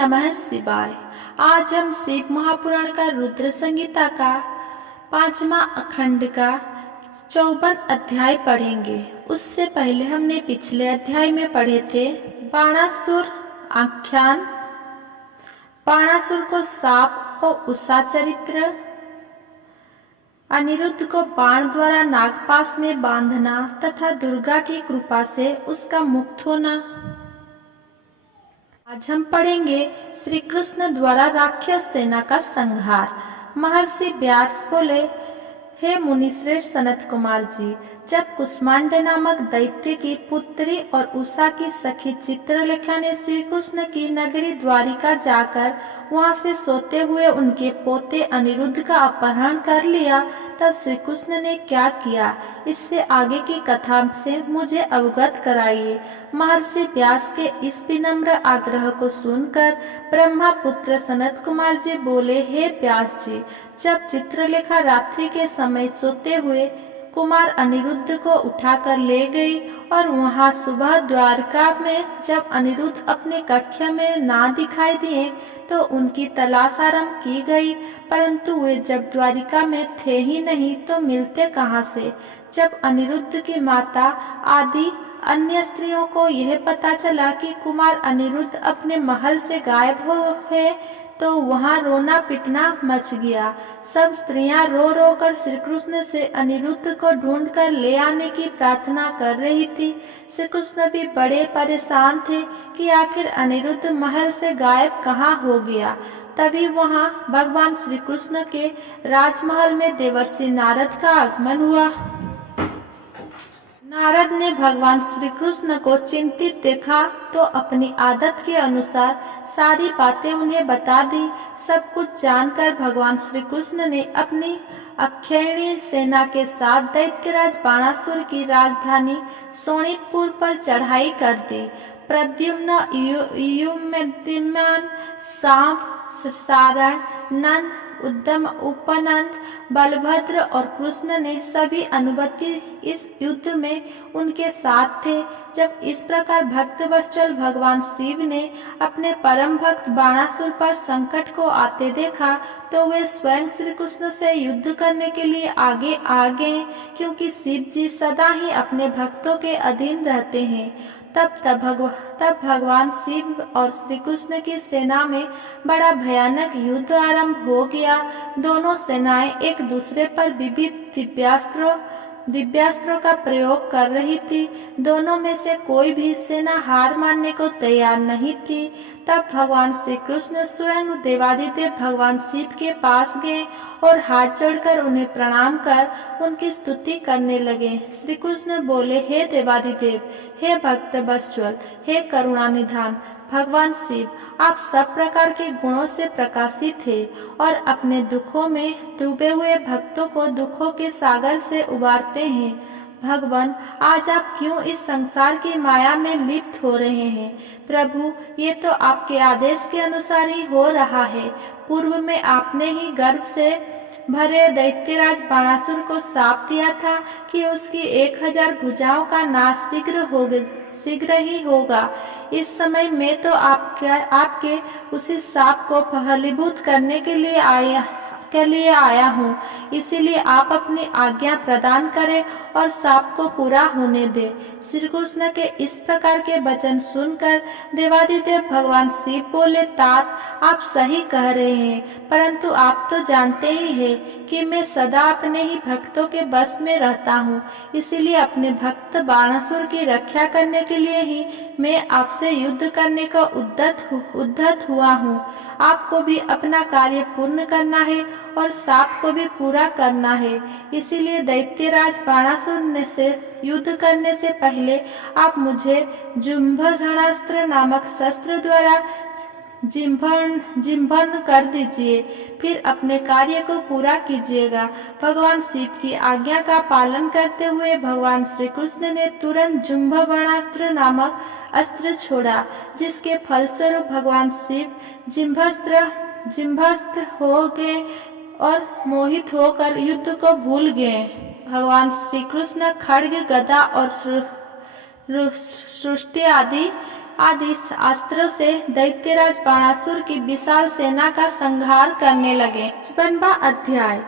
नमः शिवाय। आज हम शिव महापुराण का रुद्र संहिता का 5वां अखंड का 54 अध्याय पढ़ेंगे। उससे पहले हमने पिछले अध्याय में पढ़े थे बाणासुर आख्यान, बाणासुर को साप और उषा चरित्र, अनिरुद्ध को बाण द्वारा नागपाश में बांधना तथा दुर्गा की कृपा से उसका मुक्त होना। आज हम पढ़ेंगे श्री कृष्ण द्वारा राक्षस सेना का संहार। महर्षि व्यास बोले, हे मुनिश्रेष्ठ सनत कुमार जी, जब कुष्मांड नामक दैत्य की पुत्री और उषा की सखी चित्रलेखा ने श्री कृष्ण की नगरी द्वारिका जाकर वहां से सोते हुए उनके पोते अनिरुद्ध का अपहरण कर लिया, तब श्री कृष्ण ने क्या किया, इससे आगे की कथा से मुझे अवगत कराइए। महर्षि व्यास के इस विनम्र आग्रह को सुनकर ब्रह्मा पुत्र सनत कुमार जी बोले, हे व्यास जी, जब चित्रलेखा रात्रि के समय सोते हुए कुमार अनिरुद्ध को उठाकर ले गई और वहां सुबह द्वारका में जब अनिरुद्ध अपने कक्ष में ना दिखाई दिए तो उनकी तलाश आरंभ की गई, परंतु वे जब द्वारिका में थे ही नहीं तो मिलते कहां से। जब अनिरुद्ध की माता आदि अन्य स्त्रियों को यह पता चला कि कुमार अनिरुद्ध अपने महल से गायब हुए तो वहां रोना पिटना मच गया। सब स्त्रियां रो रो कर श्री कृष्ण से अनिरुद्ध को ढूंढकर ले आने की प्रार्थना कर रही थी। श्री कृष्ण भी बड़े परेशान थे कि आखिर अनिरुद्ध महल से गायब कहाँ हो गया। तभी वहां भगवान श्री कृष्ण के राजमहल में देवर्षि नारद का आगमन हुआ। नारद ने भगवान श्री कृष्ण को चिंतित देखा तो अपनी आदत के अनुसार सारी बातें उन्हें बता दी। सब कुछ जानकर भगवान श्री कृष्ण ने अपनी अक्षयणी सेना के साथ दैत्यराज बाणासुर की राजधानी शोणितपुर पर चढ़ाई कर दी। प्रद्युम्न, युधिष्ठिर, सांब, सारण, नंद, उद्दम, उपनंद, बलभद्र और कृष्ण ने सभी अनुमति इस युद्ध में उनके साथ थे। जब इस प्रकार भक्तवत्सल भगवान शिव ने अपने परम भक्त बाणासुर पर संकट को आते देखा तो वे स्वयं श्री कृष्ण से युद्ध करने के लिए आगे आ गए, क्योंकि शिव जी सदा ही अपने भक्तों के अधीन रहते हैं। तब भगवान शिव और श्री कृष्ण की सेना में बड़ा भयानक युद्ध आरंभ हो गया। दोनों सेनाएं एक दूसरे पर विविध दिव्यास्त्रों का प्रयोग कर रही थी। दोनों में से कोई भी सेना हार मानने को तैयार नहीं थी। तब भगवान श्री कृष्ण स्वयं देवादिदेव भगवान शिव के पास गए और हाथ जोड़कर उन्हें प्रणाम कर उनकी स्तुति करने लगे। श्री कृष्ण बोले, हे देवादिदेव, हे भक्त वत्सल, हे करुणा निधान भगवान शिव, आप सब प्रकार के गुणों से प्रकाशित थे और अपने दुखों में डूबे हुए भक्तों को दुखों के सागर से उबारते हैं। भगवान, आज आप क्यों इस संसार की माया में लिप्त हो रहे हैं? प्रभु, ये तो आपके आदेश के अनुसार ही हो रहा है। पूर्व में आपने ही गर्भ से भरे दैत्यराज बाणासुर को शाप दिया था कि उसकी 1000 भुजाओं का नाश शीघ्र ही होगा। इस समय मैं तो आपके उसी शाप को फलीभूत करने के लिए आया हूँ। इसीलिए आप अपनी आज्ञा प्रदान करें और शाप को पूरा होने दें। श्री कृष्ण के इस प्रकार के वचन सुनकर देवादिदेव भगवान शिव बोले, तात, आप सही कह रहे हैं, परंतु आप तो जानते ही हैं कि मैं सदा अपने ही भक्तों के बस में रहता हूँ। इसीलिए अपने भक्त बाणासुर की रक्षा करने के लिए ही मैं आपसे युद्ध करने का उद्यत हुआ हूँ। आपको भी अपना कार्य पूर्ण करना है और शाप को भी पूरा करना है। इसीलिए दैत्यराज बाणासुर से युद्ध करने से पहले आप मुझे जुम्भरणास्त्र नामक शस्त्र द्वारा जिम्भन कर दीजिए, फिर अपने कार्य को पूरा कीजिएगा। भगवान शिव की आज्ञा का पालन करते हुए भगवान श्री कृष्ण ने तुरंत जुम्भरणास्त्र नामक अस्त्र छोड़ा, जिसके फलस्वरूप भगवान शिव जिम्भस्थ हो गए और मोहित होकर युद्ध को भूल गए। भगवान श्री कृष्ण खड्ग, गदा और सृष्टि आदि आदि अस्त्रों से दैत्यराज बाणासुर की विशाल सेना का संहार करने लगे। 55वां अध्याय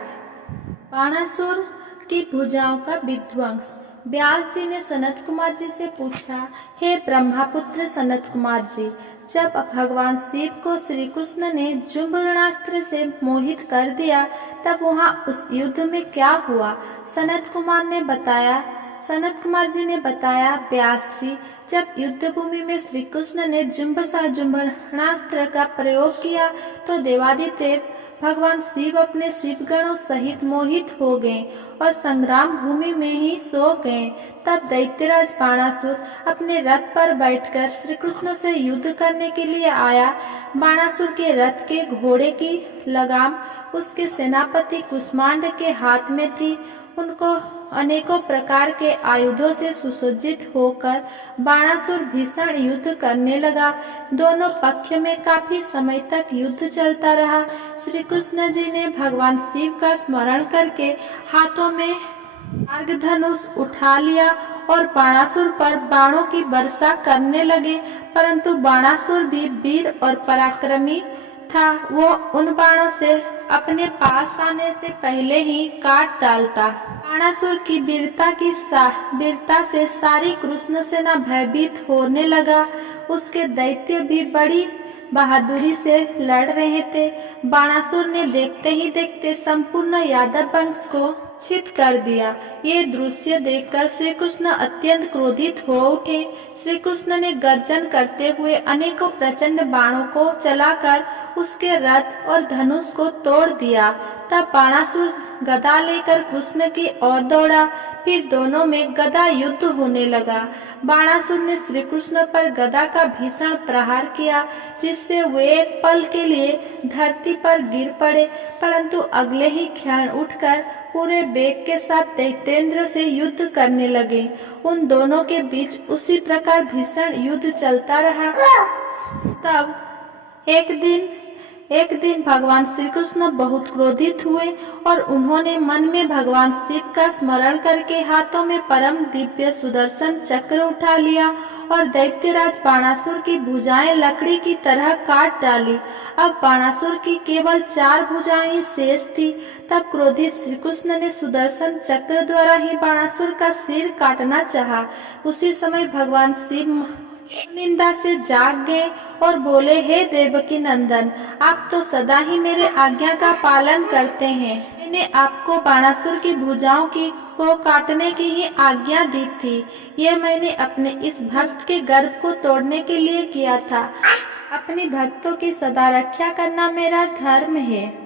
बाणासुर की भुजाओं का विध्वंस। व्यास जी ने सनत कुमार जी से पूछा, हे ब्रह्मपुत्र सनत कुमार जी, जब भगवान शिव को श्री कृष्ण ने जुम्बनास्त्र से मोहित कर दिया तब वहाँ उस युद्ध में क्या हुआ? सनत कुमार जी ने बताया, व्यास जी, जब युद्ध भूमि में श्री कृष्ण ने जुम्बनास्त्र का प्रयोग किया तो देवादिदेव भगवान शिव अपने शिवगणों सहित मोहित हो गए और संग्राम भूमि में ही सो गए। तब दैत्यराज बाणासुर अपने रथ पर बैठकर श्री कृष्ण से युद्ध करने के लिए आया। बाणासुर के रथ के घोड़े की लगाम उसके सेनापति कुष्मांड के हाथ में थी। उनको अनेकों प्रकार के आयुधों से सुसज्जित होकर बाणासुर भीषण युद्ध करने लगा। दोनों पक्ष में काफी समय तक युद्ध चलता रहा। श्री कृष्ण जी ने भगवान शिव का स्मरण करके हाथों में मार्गधनुष उठा लिया और बाणासुर पर बाणों की वर्षा करने लगे, परंतु बाणासुर भी वीर और पराक्रमी था। वो उन बाणों से अपने पास आने से पहले ही काट डालता। बाणासुर की वीरता से सारी कृष्ण सेना भयभीत होने लगा। उसके दैत्य भी बड़ी बहादुरी से लड़ रहे थे। बाणासुर ने देखते ही देखते संपूर्ण यादव वंश को छित कर दिया। ये दृश्य देखकर श्री कृष्ण अत्यंत क्रोधित हो उठे। श्री कृष्ण ने गर्जन करते हुए अनेकों प्रचंड बाणों को चलाकर उसके रथ और धनुष को तोड़ दिया। तब बाणासुर गदा लेकर कृष्ण की ओर दौड़ा। फिर दोनों में गदा युद्ध होने लगा। बाणासुर ने श्री कृष्ण पर गदा का भीषण प्रहार किया, जिससे वे एक पल के लिए धरती पर गिर पड़े, परंतु अगले ही क्षण उठकर पूरे वेग के साथ दैत्येंद्र से युद्ध करने लगे। उन दोनों के बीच उसी प्रकार भीषण युद्ध चलता रहा। तब एक दिन भगवान श्री कृष्ण बहुत क्रोधित हुए और उन्होंने मन में भगवान शिव का स्मरण करके हाथों में परम दिव्य सुदर्शन चक्र उठा लिया और दैत्यराज बाणासुर की भुजाएं लकड़ी की तरह काट डाली। अब बाणासुर की केवल 4 भुजाएं शेष थी। तब क्रोधित श्री कृष्ण ने सुदर्शन चक्र द्वारा ही बाणासुर का सिर काटना चाहा। उसी समय भगवान शिव निंदा से जाग गए और बोले, हे देवकी नंदन, आप तो सदा ही मेरे आज्ञा का पालन करते हैं। मैंने आपको बाणासुर की भुजाओं को काटने की ही आज्ञा दी थी। ये मैंने अपने इस भक्त के गर्भ को तोड़ने के लिए किया था। अपने भक्तों की सदा रक्षा करना मेरा धर्म है।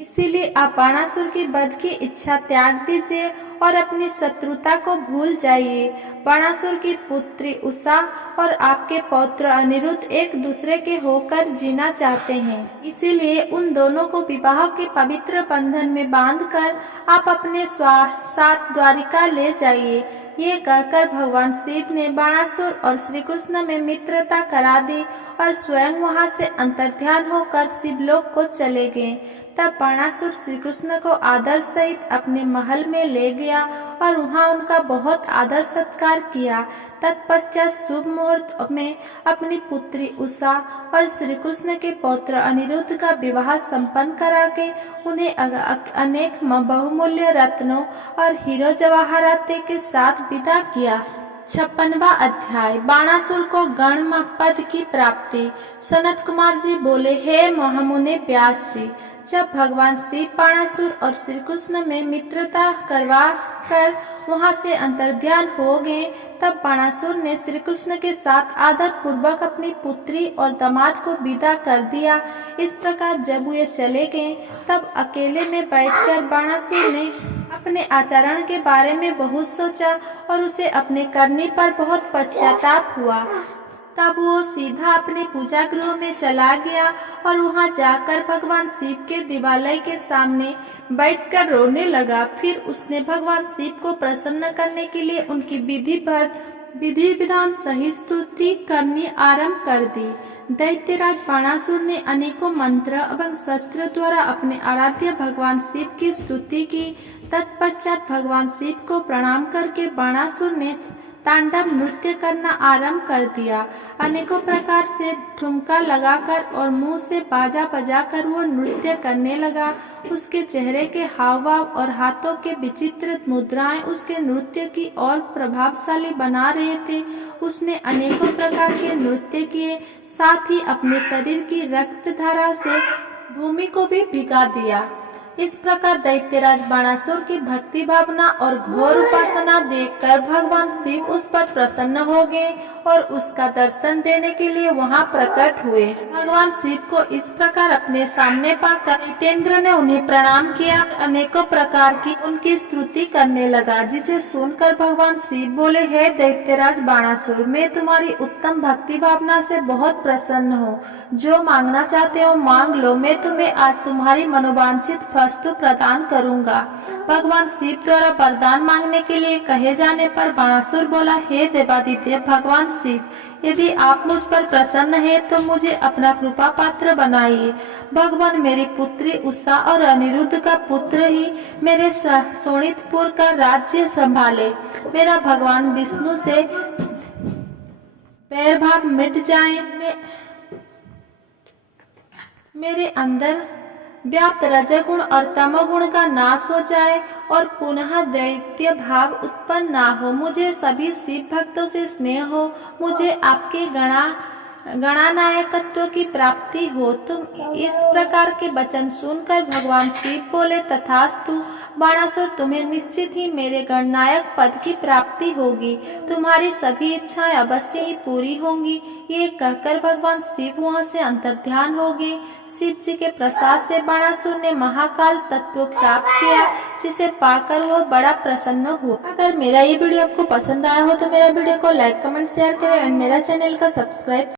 इसीलिए आप बाणासुर की वध की इच्छा त्याग दीजिए और अपनी शत्रुता को भूल जाइए। बाणासुर की पुत्री उषा और आपके पौत्र अनिरुद्ध एक दूसरे के होकर जीना चाहते हैं। इसीलिए उन दोनों को विवाह के पवित्र बंधन में बांधकर आप अपने साथ द्वारिका ले जाइए। ये कहकर भगवान शिव ने बाणासुर और श्री कृष्ण में मित्रता करा दी और स्वयं वहां से अंतर्ध्यान होकर शिवलोक को चले गए। तब बाणासुर श्री कृष्ण को आदर सहित अपने महल में ले गया और वहां उनका बहुत आदर सत्कार किया। तत्पश्चात शुभ मुहूर्त में अपनी पुत्री उषा और श्री कृष्ण के पौत्र अनिरुद्ध का विवाह संपन्न करा के उन्हें अनेक बहुमूल्य रत्नों और हीरो जवाहरात के साथ विदा किया। 56वां अध्याय बाणासुर को गण पद की प्राप्ति। सनत कुमार जी बोले, हे महामुनि व्यास जी, जब भगवान शिव बाणासुर और श्री कृष्ण में मित्रता करवा कर वहां से अंतर्ध्यान हो गए, तब बाणासुर ने श्री कृष्ण के साथ आदर पूर्वक अपनी पुत्री और दामाद को विदा कर दिया। इस प्रकार जब वे चले गए, तब अकेले में बैठकर बाणासुर ने अपने आचरण के बारे में बहुत सोचा और उसे अपने करने पर बहुत पश्चाताप हुआ। तब वो सीधा अपने पूजा गृह में चला गया और वहां जाकर भगवान शिव के दिवालय के सामने बैठकर रोने लगा। फिर उसने भगवान शिव को प्रसन्न करने के लिए उनकी विधि विधान सहित स्तुति करनी आरंभ कर दी। दैत्यराज बाणासुर ने अनेकों मंत्र एवं शस्त्र द्वारा अपने आराध्य भगवान शिव की स्तुति की। तत्पश्चात भगवान शिव को प्रणाम करके बाणासुर ने तांडव नृत्य करना आरंभ कर दिया। अनेकों प्रकार से ठुमका लगाकर और मुंह से बाजा बजाकर वो नृत्य करने लगा। उसके चेहरे के हाव भाव और हाथों के विचित्र मुद्राएं उसके नृत्य की और प्रभावशाली बना रहे थे। उसने अनेकों प्रकार के नृत्य किए, साथ ही अपने शरीर की रक्त धारा से भूमि को भी भिगा दिया। इस प्रकार दैत्यराज बाणासुर की भक्ति भावना और घोर उपासना देखकर भगवान शिव उस पर प्रसन्न हो गए और उसका दर्शन देने के लिए वहां प्रकट हुए। भगवान शिव को इस प्रकार अपने सामने पाकर दैत्येंद्र ने उन्हें प्रणाम किया और अनेकों प्रकार की उनकी स्तुति करने लगा, जिसे सुनकर भगवान शिव बोले, हे दैत्यराज बाणासुर, मैं तुम्हारी उत्तम भक्ति भावना से बहुत प्रसन्न हूँ। जो मांगना चाहते हो मांग लो, मैं तुम्हें आज तुम्हारी मनोवांछित वस्तु प्रदान करूंगा। भगवान शिव द्वारा वरदान मांगने के लिए कहे जाने पर बाणासुर बोला, हे देवादिदेव भगवान शिव, यदि आप मुझ पर प्रसन्न हैं तो मुझे अपना कृपा पात्र बनाइए। भगवान मेरी पुत्री उषा और अनिरुद्ध का पुत्र ही मेरे शोणितपुर का राज्य संभाले। मेरा भगवान विष्णु से बैर भाव मिट जाए, मेरे अंदर व्याप्त रजगुण और तमोगुण का नाश हो जाए और पुनः दैत्य भाव उत्पन्न ना हो। मुझे सभी शिव भक्तों से स्नेह हो, मुझे आपके गणानायकत्व की प्राप्ति हो। तुम इस प्रकार के वचन सुनकर भगवान शिव बोले, तथास्तु बाणासुर, तुम्हें निश्चित ही मेरे गणनायक पद की प्राप्ति होगी। तुम्हारी सभी इच्छाएं अवश्य ही पूरी होंगी। ये कहकर भगवान शिव वहां से अंतर्ध्यान हो गए। शिव जी के प्रसाद से बाणासुर ने महाकाल तत्व प्राप्त किया, जिसे पाकर वह बड़ा प्रसन्न हुआ। अगर मेरा ये वीडियो आपको पसंद आया हो तो मेरा वीडियो को लाइक, कमेंट, शेयर करें और मेरा चैनल को सब्सक्राइब